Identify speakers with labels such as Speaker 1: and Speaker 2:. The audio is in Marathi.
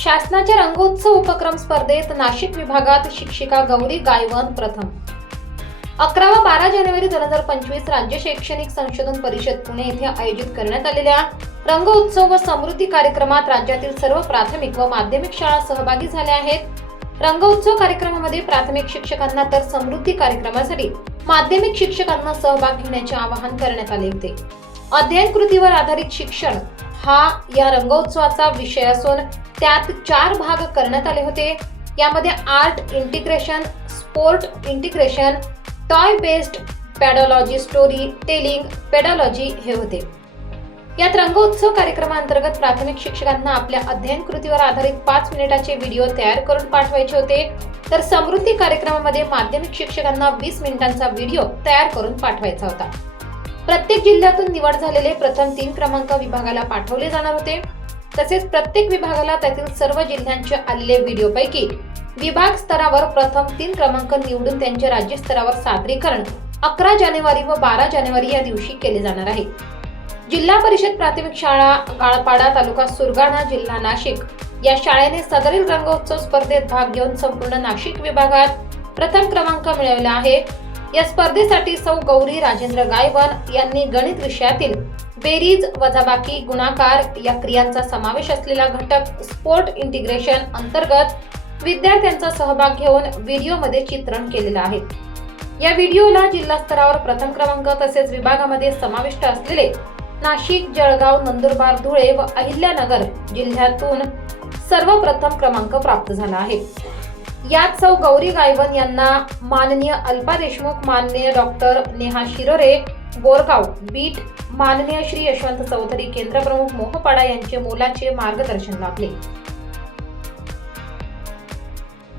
Speaker 1: शासनाच्या रंगोत्सव उपक्रम स्पर्धेत नाशिक विभागात शिक्षिका गौरी गायवन प्रथम. अकरा व बारा जानेवारी दोन हजार पंचवीस राज्य शैक्षणिक संशोधन परिषद पुणे येथे आयोजित करण्यात आलेल्या रंगोत्सव व समृद्धी कार्यक्रमात राज्यातील सर्व प्राथमिक व माध्यमिक शाळा सहभागी झाल्या आहेत. रंगोत्सव कार्यक्रमामध्ये प्राथमिक शिक्षकांना तर समृद्धी कार्यक्रमासाठी माध्यमिक शिक्षकांना सहभाग घेण्याचे आवाहन करण्यात आले होते. अध्ययन कृतीवर आधारित शिक्षण हा या रंगोत्सवाचा विषय असून त्यात चार भाग करण्यात आले होते. यामध्ये art integration sport integration toy based pedagogy storytelling pedagogy हे होते. यात रंगोत्सव कार्यक्रमांतर्गत प्राथमिक शिक्षकांना आपल्या अध्ययन कृतीवर आधारित पाच मिनिटाचे व्हिडिओ तयार करून पाठवायचे होते. तर समृद्धी कार्यक्रमामध्ये माध्यमिक शिक्षकांना वीस मिनिटांचा व्हिडिओ तयार करून पाठवायचा होता. प्रत्येक जिल्ह्यातून निवड झालेले प्रथम तीन क्रमांक विभागाला पाठवले जाणार होते. तसेच प्रत्येक विभागाला त्यातील सर्व जिल्ह्यांचे आलेले व्हिडिओपैकी विभाग स्तरावर प्रथम तीन क्रमांक निवडून त्यांचे राज्य स्तरावर सादरीकरण अकरा जानेवारी व बारा जानेवारी या दिवशी केले जाणार आहे. जिल्हा परिषद प्राथमिक शाळा गाळपाडा तालुका सुरगाणा जिल्हा नाशिक या शाळेने सदरील रंगोत्सव स्पर्धेत भाग घेऊन संपूर्ण नाशिक विभागात प्रथम क्रमांक मिळवला आहे. या स्पर्धेसाठी सौ गौरी राजेंद्र गायवन यांनी गणित विषयातील बेरीज वजाबाकी गुणाकार या क्रियांचा समावेश असलेला घटक स्पोर्ट इंटिग्रेशन अंतर्गत विद्यार्थ्यांचा सहभाग घेऊन व्हिडिओमध्ये चित्रण केलेलं आहे. या व्हिडिओला जिल्हा स्तरावर प्रथम क्रमांक तसेच विभागामध्ये समाविष्ट असलेले नाशिक जळगाव नंदुरबार धुळे व अहिल्यानगर जिल्ह्यातून सर्वप्रथम क्रमांक प्राप्त झाला आहे. यात सौ गौरी गायवन यांना माननीय अल्पा देशमुख माननीय डॉक्टर नेहा शिरोरे बोरगाव बीट माननीय श्री यशवंत चौधरी केंद्रप्रमुख मोहपाडा यांचे मोलाचे मार्गदर्शन लाभले.